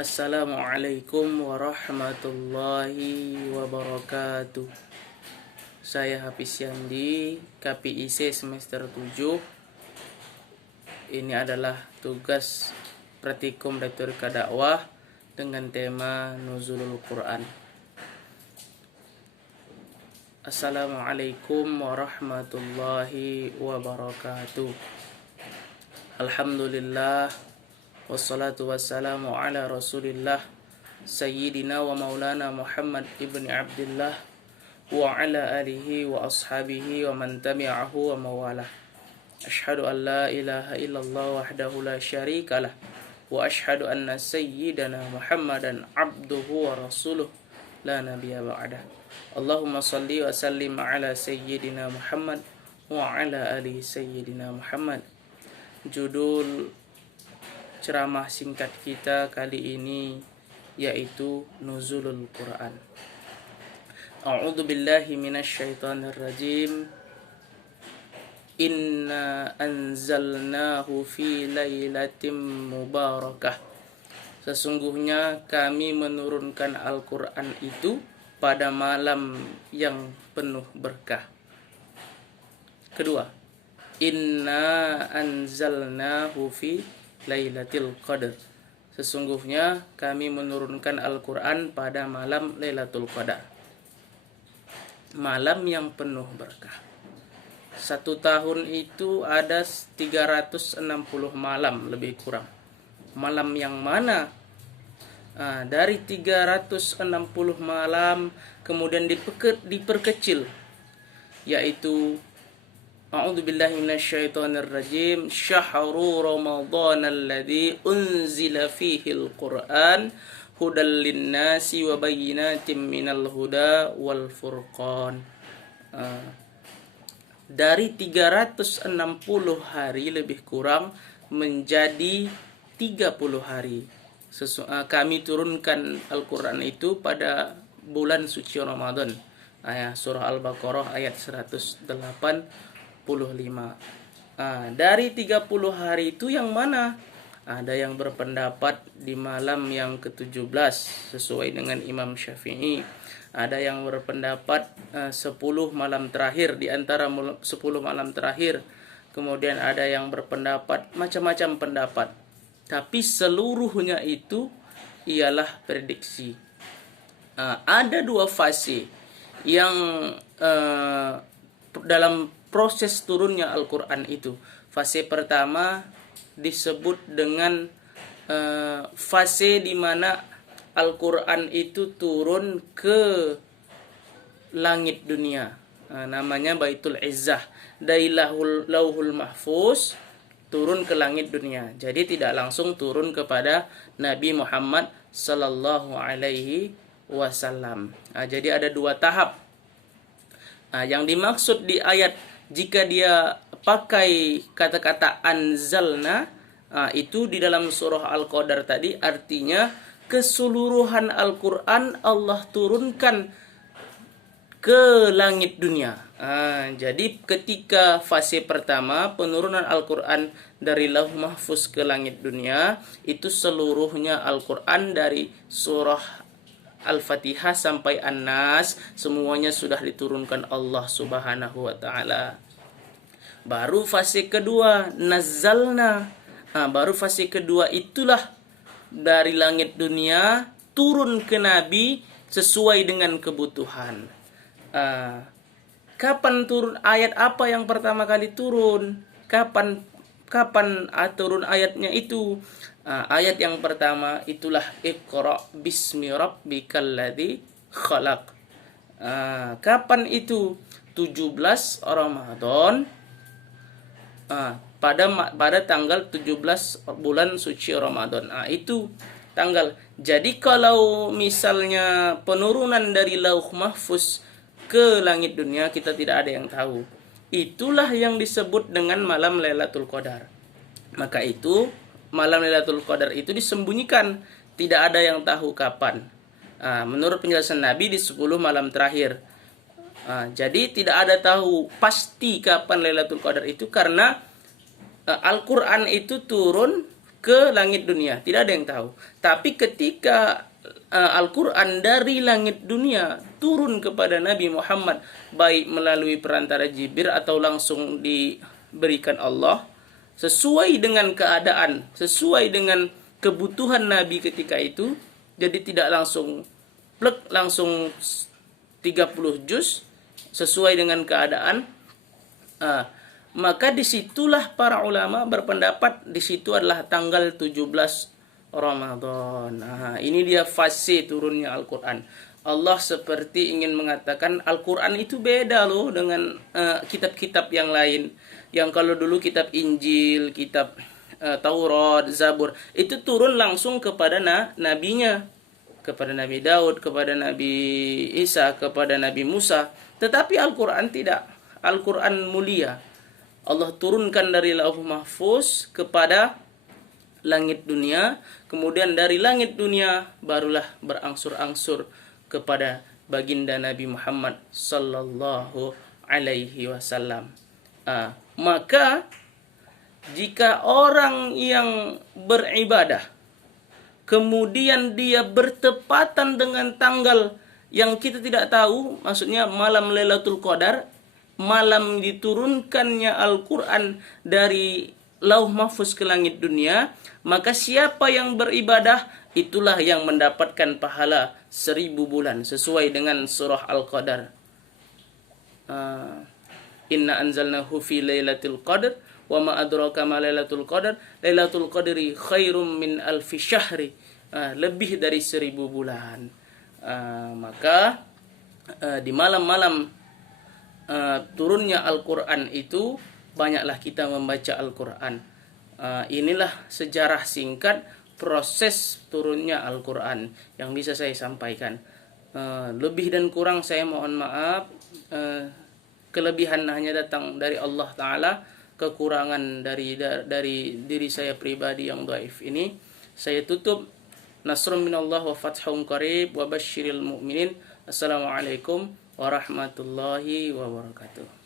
Assalamualaikum warahmatullahi wabarakatuh. Saya Hafiz Yandi, KPIC semester 7. Ini adalah tugas praktikum retorika dakwah dengan tema Nuzulul Quran. Assalamualaikum warahmatullahi wabarakatuh. Alhamdulillah, wassalatu wassalamu ala rasulillah Sayyidina wa maulana Muhammad ibn Abdullah wa ala alihi wa ashabihi wa man tabi'ahu wa mawalah. Ashhadu an la ilaha illallah wahdahu la syarikalah wa ashhadu anna sayyidana Muhammadan abduhu wa rasuluh la nabiyya ba'dah. Allahumma salli wa sallim ala sayyidina Muhammad wa ala alihi sayyidina Muhammad. Judul ceramah singkat kita kali ini yaitu Nuzulul Quran. A'udzu billahi minasyaitonir rajim. Inna anzalnahu fi lailatin mubarakah. Sesungguhnya kami menurunkan Al-Quran itu pada malam yang penuh berkah. Kedua, inna anzalnahu fi Lailatul Qadar. Sesungguhnya kami menurunkan Al-Quran pada malam Lailatul Qadar. Malam yang penuh berkah. Satu tahun itu ada 360 malam lebih kurang. Malam yang mana? Dari 360 malam kemudian diperkecil, yaitu A'udzu billahi minasyaitonir rajim. Syahrul Ramadan alladzi unzila fihi al-Qur'an hudal linnasi wa bayyinatin minal huda wal furqan. Dari 360 hari lebih kurang menjadi 30 hari. Kami turunkan Al-Qur'an itu pada bulan suci Ramadan. Surah Al-Baqarah ayat 185. Dari 30 hari itu yang mana? Ada yang berpendapat di malam yang ke-17 sesuai dengan Imam Syafi'i. Ada yang berpendapat 10 malam terakhir, di antara 10 malam terakhir. Kemudian ada yang berpendapat macam-macam pendapat. Tapi seluruhnya itu ialah prediksi. Ada dua fase yang dalam proses turunnya Al-Quran itu. Fase pertama disebut dengan fase di mana Al-Quran itu turun ke langit dunia. Namanya Baitul Izzah. Dari Lauhul Mahfuz turun ke langit dunia. Jadi tidak langsung turun kepada Nabi Muhammad sallallahu alaihi wasallam. Jadi ada dua tahap. Yang dimaksud di ayat, jika dia pakai kata-kata anzalna, itu di dalam surah Al-Qadar tadi, artinya keseluruhan Al-Quran Allah turunkan ke langit dunia. Jadi ketika fase pertama penurunan Al-Quran dari Lauh Mahfuz ke langit dunia, itu seluruhnya Al-Quran dari surah Al-Fatihah sampai An-Nas semuanya sudah diturunkan Allah Subhanahu wa taala. Baru fase kedua nazzalna. Baru fase kedua itulah dari langit dunia turun ke Nabi sesuai dengan kebutuhan. Kapan turun? Ayat apa yang pertama kali turun? Kapan turun ayatnya itu? Ayat yang pertama itulah Iqra bismi rabbikal ladzi khalaq. Kapan itu? 17 Ramadan. Pada tanggal 17 bulan suci Ramadan. Itu tanggal. Jadi kalau misalnya penurunan dari Lauh Mahfuz ke langit dunia, kita tidak ada yang tahu. Itulah yang disebut dengan malam Lailatul Qadar. Maka itu malam Lailatul Qadar itu disembunyikan, tidak ada yang tahu kapan. Menurut penjelasan Nabi di 10 malam terakhir. Jadi tidak ada tahu pasti kapan Lailatul Qadar itu, karena Al-Quran itu turun ke langit dunia, tidak ada yang tahu. Tapi ketika Al-Quran dari langit dunia turun kepada Nabi Muhammad, baik melalui perantara Jibril atau langsung diberikan Allah, sesuai dengan keadaan, sesuai dengan kebutuhan Nabi ketika itu, jadi tidak langsung plek, langsung 30 juz, sesuai dengan keadaan. Maka disitulah para ulama berpendapat di situ adalah tanggal 17 Ramadan. Ini dia fase turunnya Al-Quran. Allah seperti ingin mengatakan Al-Quran itu beda loh dengan kitab-kitab yang lain. Yang kalau dulu kitab Injil, kitab Taurat, Zabur, itu turun langsung kepada nabinya, kepada Nabi Daud, kepada Nabi Isa, kepada Nabi Musa. Tetapi Al-Quran tidak. Al-Quran mulia. Allah turunkan dari Lauh Mahfuz kepada langit dunia, kemudian dari langit dunia barulah berangsur-angsur kepada baginda Nabi Muhammad sallallahu alaihi wasallam. Maka jika orang yang beribadah kemudian dia bertepatan dengan tanggal yang kita tidak tahu, maksudnya malam Lailatul Qadar, malam diturunkannya Al-Quran dari Lauh Mahfuz ke langit dunia, maka siapa yang beribadah itulah yang mendapatkan pahala 1000 bulan sesuai dengan surah Al-Qadar. Inna anzalnahu fi lailatul qadr wa ma adraka ma lailatul qadr, lailatul qadri khairum min alfi syahri, lebih dari 1000 bulan. Maka di malam-malam turunnya Al-Quran itu banyaklah kita membaca Al-Quran. Inilah sejarah singkat proses turunnya Al-Quran yang bisa saya sampaikan. Lebih dan kurang saya mohon maaf. Kelebihan hanya datang dari Allah Ta'ala, kekurangan dari diri saya pribadi yang dhaif ini. Saya tutup. Nasrun minallah wa fathun qarib wa basyiril mu'minin. Assalamualaikum warahmatullahi wabarakatuh.